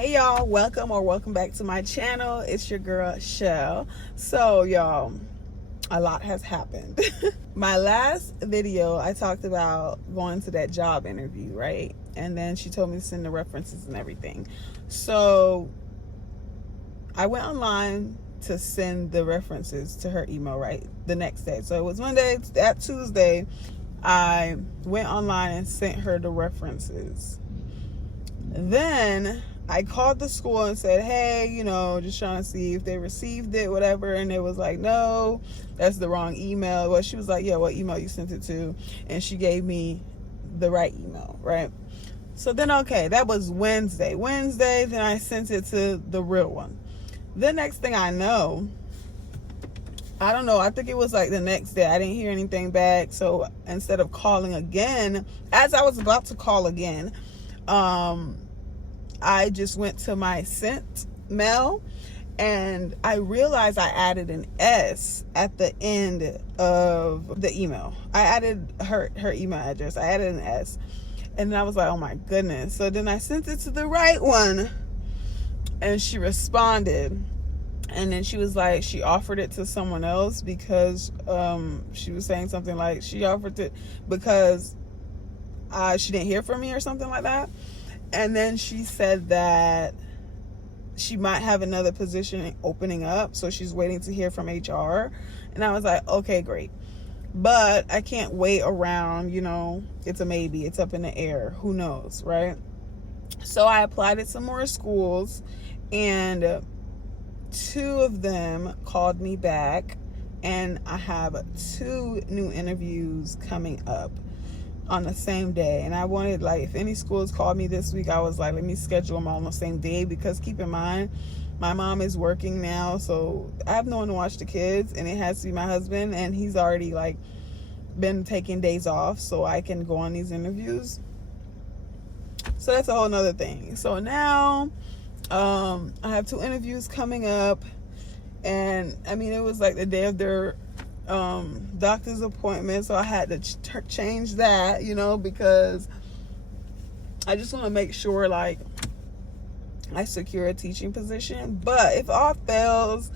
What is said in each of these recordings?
Hey y'all, welcome back to my channel. It's your girl Shell. So y'all, a lot has happened. My last video I talked about going to that job interview, right? And then she told me to send the references and everything. So I went online to send the references to her email, right? The next day. So it was Monday. That Tuesday I went online and sent her the references. Then I called the school and said, hey, just trying to see if they received it, whatever. And it was like, no, that's the wrong email. Well, she was like, yeah, what email you sent it to? And she gave me the right email, right? So then, okay, that was Wednesday. Then I sent it to the real one. The next thing I know, I don't know, I think it was like the next day. I didn't hear anything back. So instead of calling again, as I was about to call again, I just went to my sent mail and I realized I added an S at the end of the email. I added her email address. I added an S. And then I was like, oh my goodness. So then I sent it to the right one and she responded. And then she was like, she offered it to someone else because she was saying something like she offered it because she didn't hear from me or something like that. And then she said that she might have another position opening up, so she's waiting to hear from HR. And I was like, okay, great. But I can't wait around, it's a maybe, it's up in the air, who knows, right? So I applied at some more schools, and 2 of them called me back, and I have 2 new interviews coming up on the same day. And I wanted, like, if any schools called me this week, I was like, let me schedule them all on the same day, because keep in mind, my mom is working now, so I have no one to watch the kids, and it has to be my husband, and he's already like been taking days off so I can go on these interviews. So that's a whole nother thing. So now I have 2 interviews coming up, and I mean, it was like the day of their doctor's appointment, so I had to change that, because I just want to make sure like I secure a teaching position. But if all fails,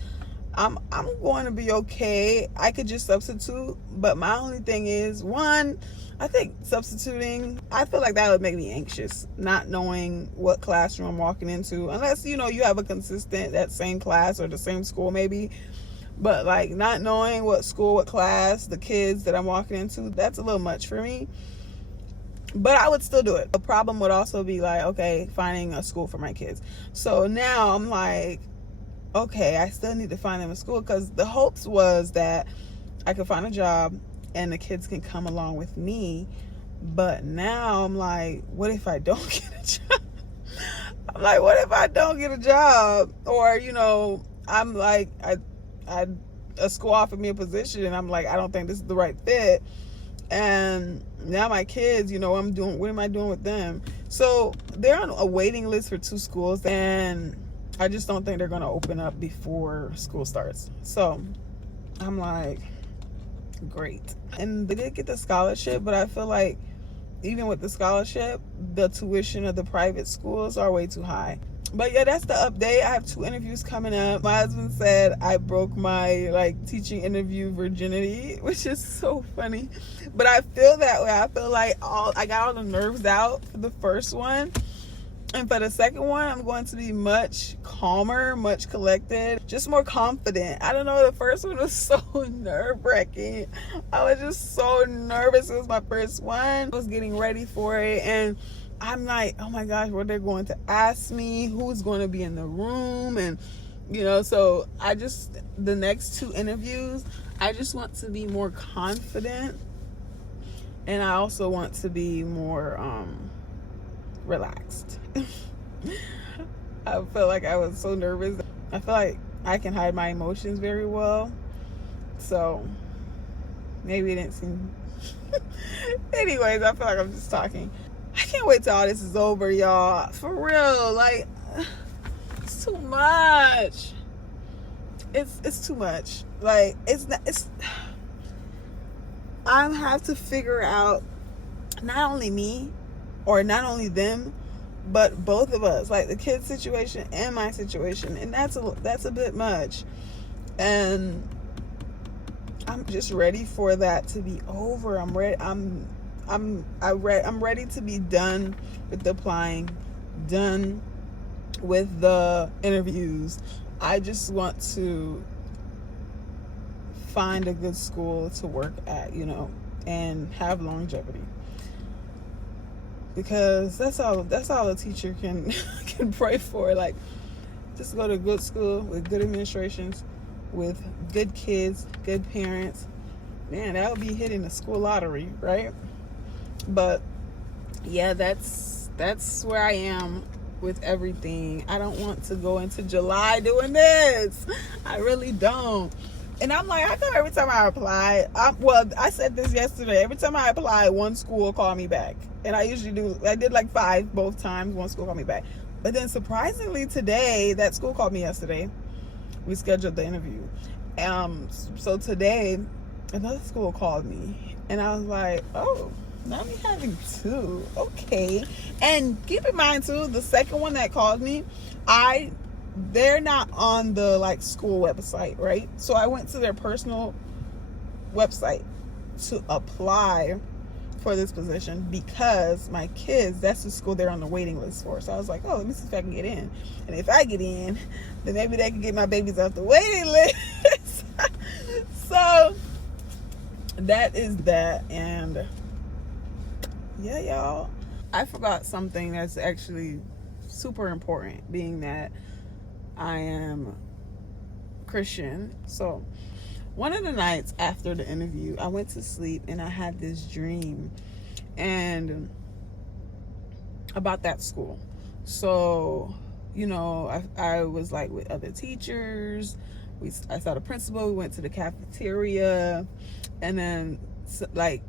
I'm going to be okay. I could just substitute, but my only thing is, one, I think substituting, I feel like that would make me anxious, not knowing what classroom I'm walking into, unless you have a consistent, that same class or the same school maybe. But like not knowing what school, what class, the kids that I'm walking into, that's a little much for me. But I would still do it. The problem would also be like, okay, finding a school for my kids. So now I'm like, okay, I still need to find them a school, because the hopes was that I could find a job and the kids can come along with me. But now I'm like, what if I don't get a job? I'm like, what if I don't get a job? Or, I'm like, a school offered me a position and I'm like, I don't think this is the right fit. And now my kids, what am I doing with them? So they're on a waiting list for 2 schools, and I just don't think they're going to open up before school starts. So I'm like, great. And they did get the scholarship, but I feel like even with the scholarship, the tuition of the private schools are way too high. But yeah, that's the update. I have 2 interviews coming up. My husband said I broke my teaching interview virginity, which is so funny. But I feel that way. I feel like I got all the nerves out for the first one. And for the second one, I'm going to be much calmer, much collected, just more confident. I don't know, the first one was so nerve-wracking. I was just so nervous. It was my first one. I was getting ready for it, and I'm like, oh my gosh, what they're going to ask me, who's going to be in the room, and so the next 2 interviews, I just want to be more confident, and I also want to be more relaxed. I felt like I was so nervous. I feel like I can hide my emotions very well, so maybe it didn't seem anyways, I feel like I'm just talking. I can't wait till all this is over, y'all. For real, like, it's too much. It's too much. Like, I have to figure out not only me or not only them, but both of us, like the kid's situation and my situation, and that's a bit much. And I'm just ready for that to be over. I'm ready. I'm ready to be done with the applying, done with the interviews. I just want to find a good school to work at, and have longevity. Because that's all a teacher can can pray for. Like, just go to a good school with good administrations, with good kids, good parents. Man, that would be hitting the school lottery, right? But yeah, that's where I am with everything. I don't want to go into July doing this. I really don't. And I'm like, I thought every time I apply, I said this yesterday. Every time I apply, one school will call me back. And I did like 5 both times. One school called me back. But then surprisingly today, that school called me yesterday. We scheduled the interview. So today, another school called me. And I was like, oh, now I'm having 2. Okay. And keep in mind too, the second one that called me, they're not on the like school website, right? So I went to their personal website to apply for this position because my kids, that's the school they're on the waiting list for. So I was like, oh, let me see if I can get in. And if I get in, then maybe they can get my babies off the waiting list. So that is that. And yeah, y'all, I forgot something that's actually super important, being that I am Christian. So one of the nights after the interview, I went to sleep and I had this dream and about that school. So, I was like with other teachers. I saw the principal. We went to the cafeteria, and then like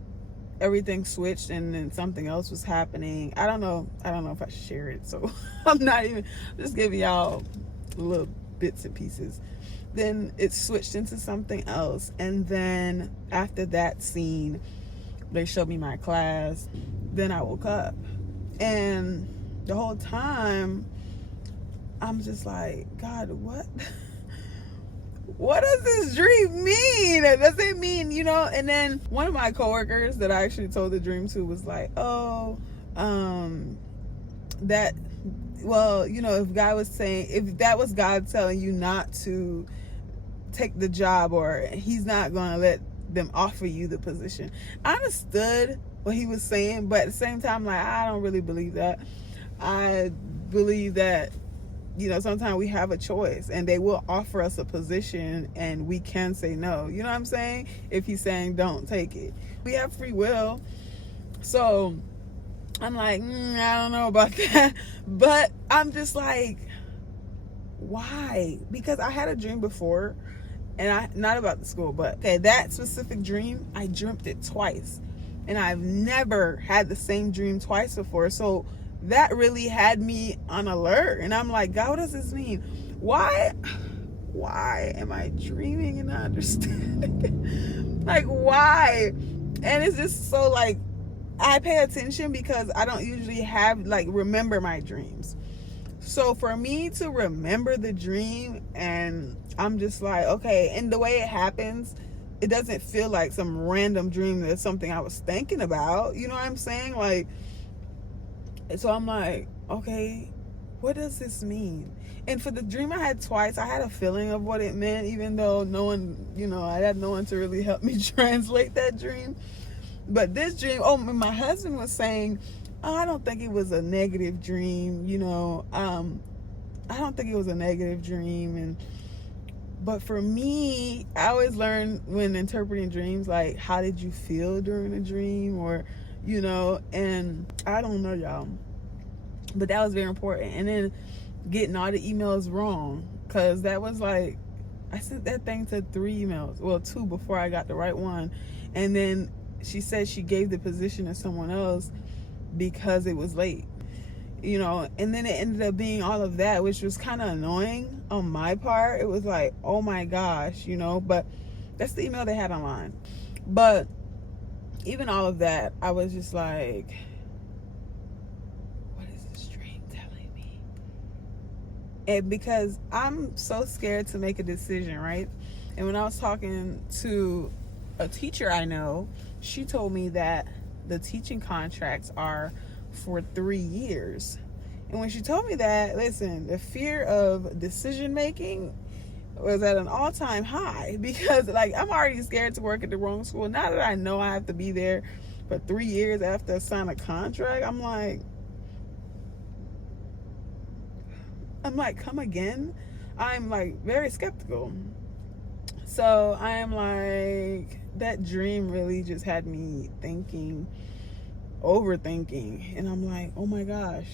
everything switched, and then something else was happening. I don't know if I should share it. So I'm just giving y'all little bits and pieces. Then it switched into something else, and then after that scene, they showed me my class. Then I woke up, and the whole time I'm just like, God, what does this dream mean? Does it mean, and then one of my coworkers that I actually told the dream to was like, if that was God telling you not to take the job, or he's not going to let them offer you the position. I understood what he was saying, but at the same time, like, I don't really believe that. I believe that, sometimes we have a choice and they will offer us a position and we can say no. You know what I'm saying? If he's saying don't take it. We have free will. So I'm like, I don't know about that. But I'm just like, why? Because I had a dream before, and not about the school, but okay, that specific dream, I dreamt it twice. And I've never had the same dream twice before. So that really had me on alert. And I'm like, God, what does this mean? Why am I dreaming and not understanding? Like, why? And it's just so like, I pay attention because I don't usually remember my dreams. So for me to remember the dream, and I'm just like, okay, and the way it happens, it doesn't feel like some random dream that's something I was thinking about. You know what I'm saying? like So I'm like, okay, what does this mean? And for the dream I had twice, I had a feeling of what it meant, even though no one, I had no one to really help me translate that dream. But this dream, my husband was saying, I don't think it was a negative dream, I don't think it was a negative dream. But for me, I always learn when interpreting dreams, like, how did you feel during the dream? Or, and I don't know, y'all. But that was very important. And then getting all the emails wrong, because that was like, I sent that thing to 3 emails. Well, 2 before I got the right one. And then she said she gave the position to someone else because it was late. And then it ended up being all of that, which was kind of annoying on my part. It was like, oh my gosh, but that's the email they had online. But even all of that, I was just like, what is this dream And because I'm so scared to make a decision, right? And when I was talking to a teacher I know, she told me that the teaching contracts are for 3 years. And when she told me that, listen, the fear of decision making was at an all-time high, because like I'm already scared to work at the wrong school. Now that I know I have to be there for 3 years after I sign a contract, I'm like, come again? I'm like very skeptical. So I am like, that dream really just had me thinking, overthinking. And I'm like, oh my gosh,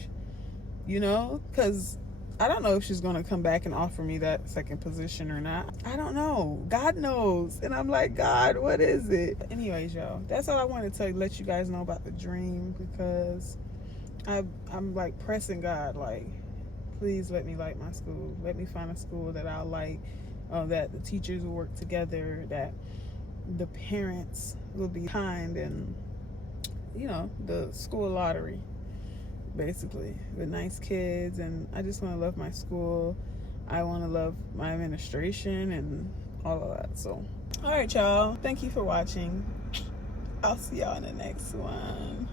because I don't know if she's going to come back and offer me that second position or not. I don't know. God knows. And I'm like, God, what is it? Anyways, y'all, that's all I wanted to let you guys know about the dream, because I'm like pressing God, like, please let me like my school. Let me find a school that I like, that the teachers will work together, that the parents will be kind, and, the school lottery, basically, with nice kids. And I just want to love my school. I want to love my administration and all of that. So, all right, y'all. Thank you for watching. I'll see y'all in the next one.